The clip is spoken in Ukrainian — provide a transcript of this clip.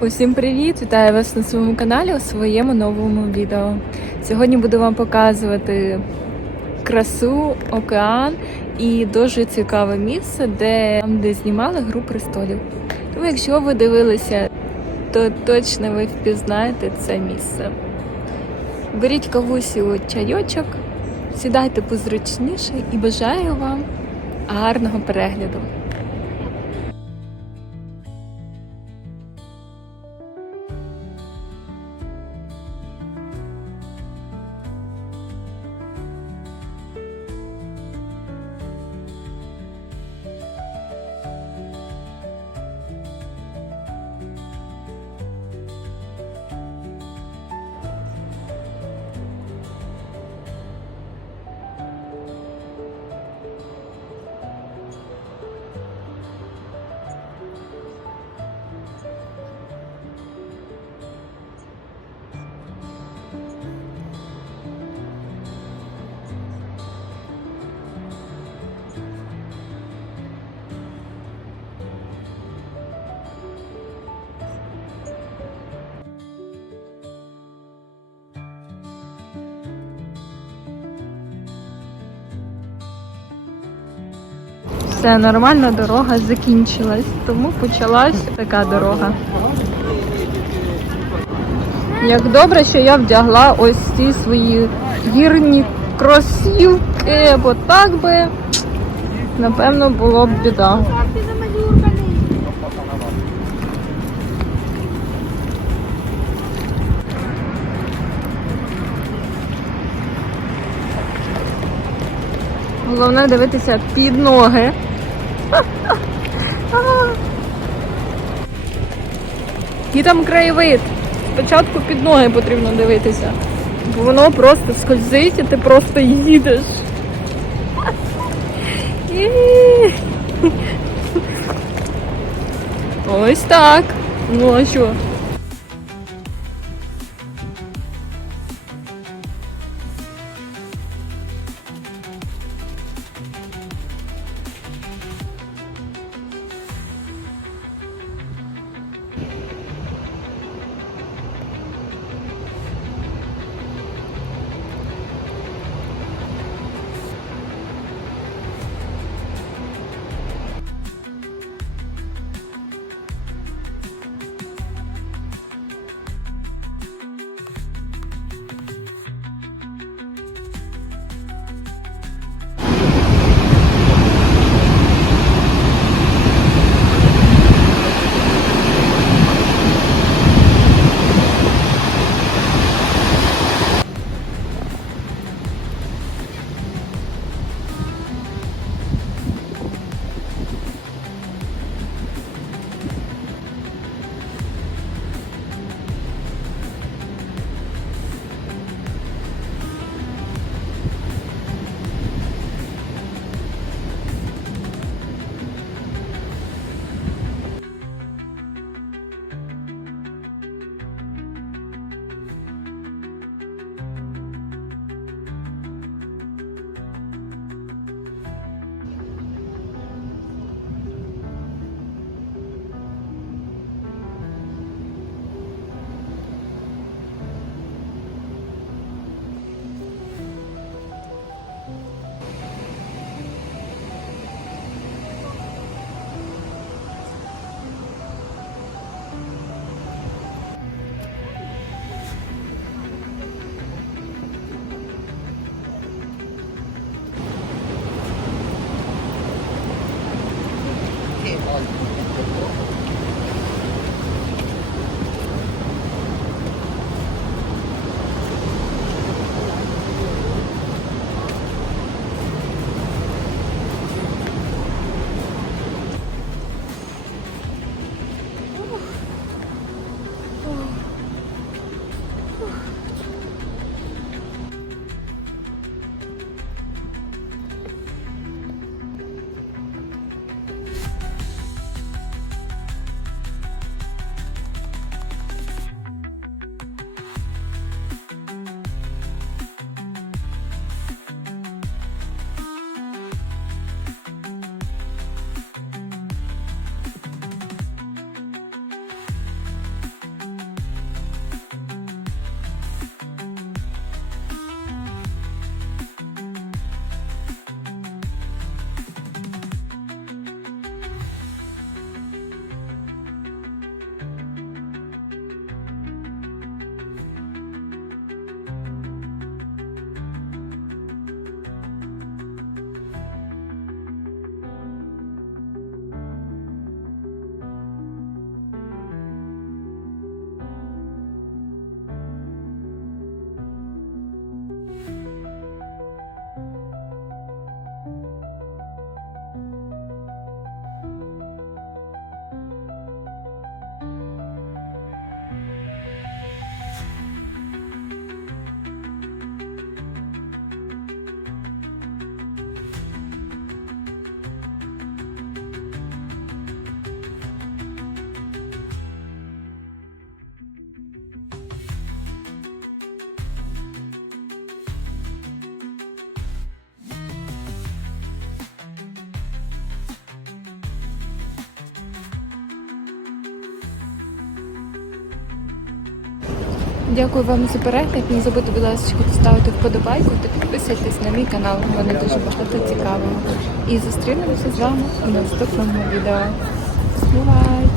Усім привіт! Вітаю вас на своєму каналі у своєму новому відео. Сьогодні буду вам показувати красу, океан і дуже цікаве місце, де, де знімали гру престолів. Тому якщо ви дивилися, то точно ви впізнаєте це місце. Беріть кавусю чайочок, сідайте позручніше і бажаю вам гарного перегляду. Все нормально, дорога закінчилась, тому почалась така дорога. Як добре, що я вдягла ось ці свої гірні кросівки, бо так би, напевно, було б біда. Головне дивитися під ноги. Який там краєвид. Спочатку під ноги потрібно дивитися. Бо воно просто скользить і ти просто їдеш. Ось так. Ну а що? Дякую вам за перегляд. Не забудьте, будь ласка, поставити вподобайку та підписуйтесь на мій канал. Мене дуже багато цікавого. І зустрінемося з вами у наступному відео. Бувайте!